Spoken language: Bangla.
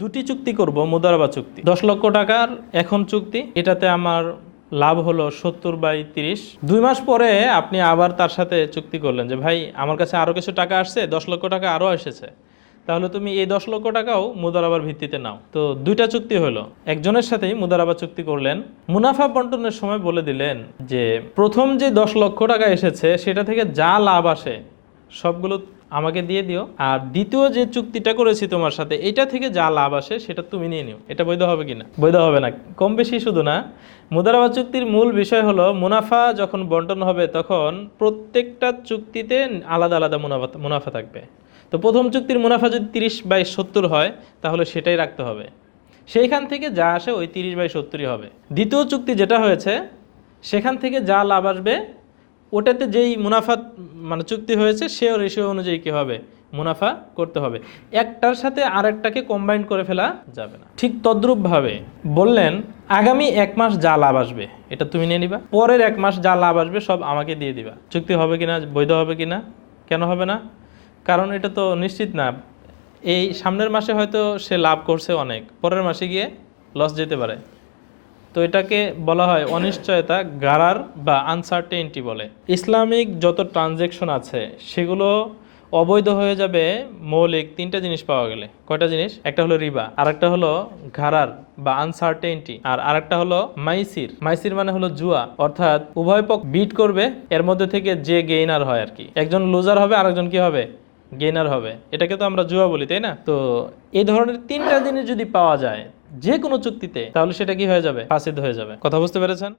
দুটি চুক্তি করব, মুদারাবা চুক্তি। 10 লক্ষ টাকার এখন চুক্তি, এটাতে আমার লাভ হলো 70/30। 2 মাস পরে আপনি আবার তার সাথে চুক্তি করলেন যে ভাই আমার কাছে আরও কিছু টাকা আসছে, 10 লক্ষ টাকা আরও এসেছে, তাহলে তুমি এই 10 লক্ষ টাকাও মুদারাবার ভিত্তিতে নাও। তো দুইটা চুক্তি হলো, একজনের সাথেই মুদারাবা চুক্তি করলেন। মুনাফা বন্টনের সময় বলে দিলেন যে প্রথম যে 10 লক্ষ টাকা এসেছে সেটা থেকে যা লাভ আসে সবগুলো আমাকে দিয়ে দিও, আর দ্বিতীয় যে চুক্তিটা করেছি তোমার সাথে এটা থেকে যা লাভ আসে সেটা তুমি নিয়ে নিও। এটা বৈধ হবে কিনা? বৈধ হবে না। কম বেশি শুধু না, মুদারাবা চুক্তির মূল বিষয় হলো মুনাফা যখন বন্টন হবে তখন প্রত্যেকটা চুক্তিতে আলাদা আলাদা মুনাফা থাকবে। তো প্রথম চুক্তির মুনাফা যদি 30/70 হয় তাহলে সেটাই রাখতে হবে, সেইখান থেকে যা আসে ওই 30/70ই হবে। দ্বিতীয় চুক্তি যেটা হয়েছে সেখান থেকে যা লাভ আসবে ওটাতে যেই মুনাফা চুক্তি হয়েছে সে রেশিও অনুযায়ী কী হবে, মুনাফা করতে হবে। একটার সাথে আরেকটাকে কম্বাইন করে ফেলা যাবে না। ঠিক তদ্রূপভাবে বললেন আগামী 1 মাস যা লাভ আসবে এটা তুমি নিয়ে নিবা, পরের 1 মাস যা লাভ আসবে সব আমাকে দিয়ে দিবা। চুক্তি হবে কিনা, বৈধ হবে কিনা? কেন হবে না? কারণ এটা তো নিশ্চিত না, এই সামনের মাসে হয়তো সে লাভ করছে অনেক, পরের মাসে গিয়ে লস যেতে পারে। তো এটাকে বলা হয় অনিশ্চয়তা, গারার বা আনসার্টেনটি বলে। ইসলামিক যত ট্রানজ্যাকশন আছে সেগুলো অবৈধ হয়ে যাবে মৌলিক 3টা জিনিস পাওয়া গেলে। কয়টা জিনিস? একটা হলো রিবা, আরেকটা হলো ঘারার বা আনসার্টেনটি, আর আরেকটা হলো মাইসির। মাইসির মানে হলো জুয়া, অর্থাৎ উভয় পক্ষ বিট করবে, এর মধ্যে থেকে যে গেইনার হয় আর কি, একজন লুজার হবে আরেকজন কি হবে, গেইনার হবে। এটাকে তো আমরা জুয়া বলি, তাই না? তো এই ধরনের 3টা জিনিস যদি পাওয়া যায় যে কোনো চুক্তিতে তাহলে সেটা কি হয়ে যাবে, ফাসিদ হয়ে যাবে। কথা বুঝতে পেরেছেন?